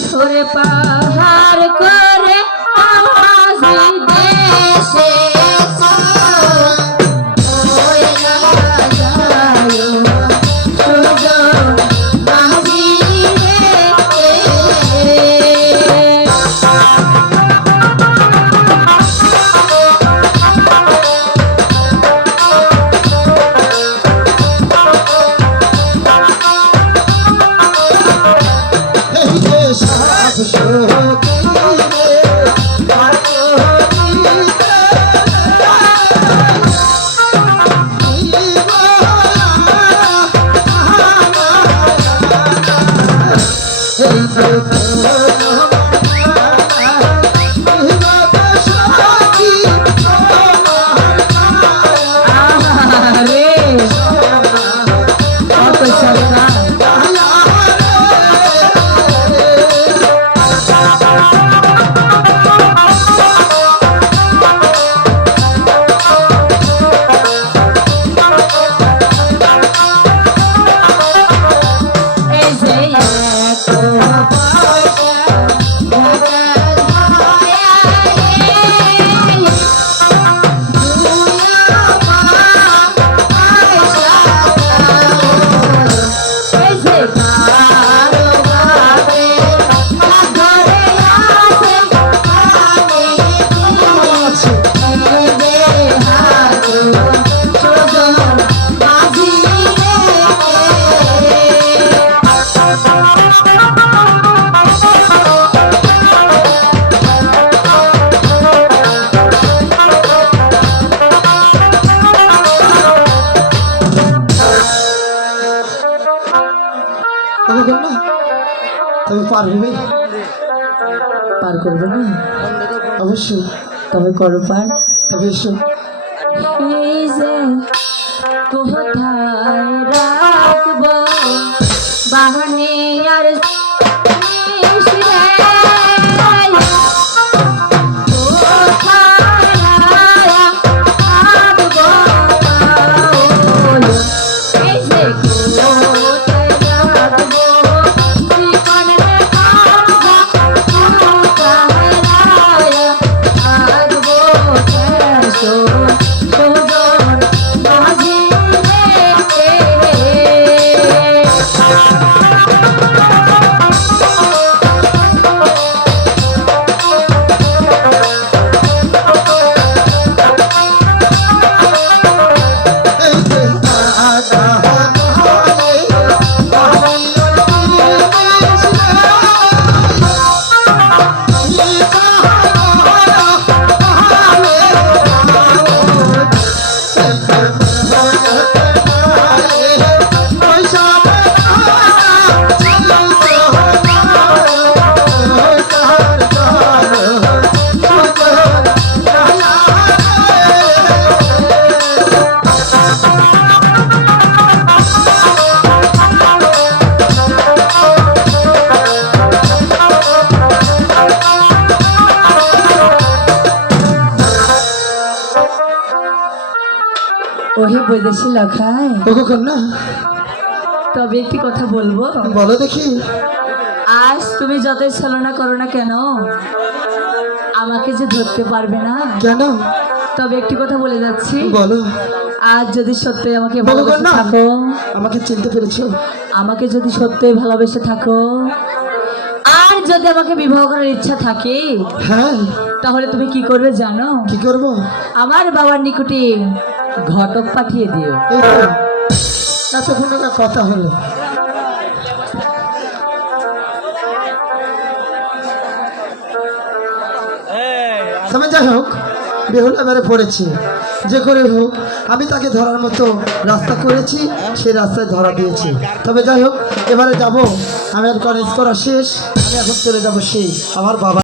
সরে পাহাড় তুমি পার হবে? পার করবে না? অবশ্যই। তবে করো পার। তবে এসো। কোথায় রাখব? বাহনে আর ওহে বৈদেশি লখায়। ওগো কন্যা তবে একটি কথা বলব। বলো দেখি। আজ তুমি যতই ছলনা করো না কেন আমাকে যে ধরতে পারবে না। কেন? তবে একটি কথা বলে যাচ্ছি। বলো। আজ যদি সত্যি আমাকে ভালোবেসে থাকো আমাকে চিনতে পেরেছ? আমাকে যদি সত্যি ভালোবেসে থাকো আর যদি আমাকে বিবাহ করার ইচ্ছা থাকে হ্যাঁ। তাহলে তুমি কি করবে জানো? কি করব? আমার বাবার নিকটে ঘটক পাঠিয়ে দিও। এতক্ষণ একটা কথা হলো। তবে যাই হোক, বেহুল এবারে পড়েছি। যে করে হোক, আমি তাকে ধরার মতো রাস্তা করেছি সেই রাস্তায় ধরা দিয়েছি। তবে যাই হোক, এবারে যাব। আমি আর কলেজ করা শেষ, আমি এখন চলে যাব সেই, আমার বাবা।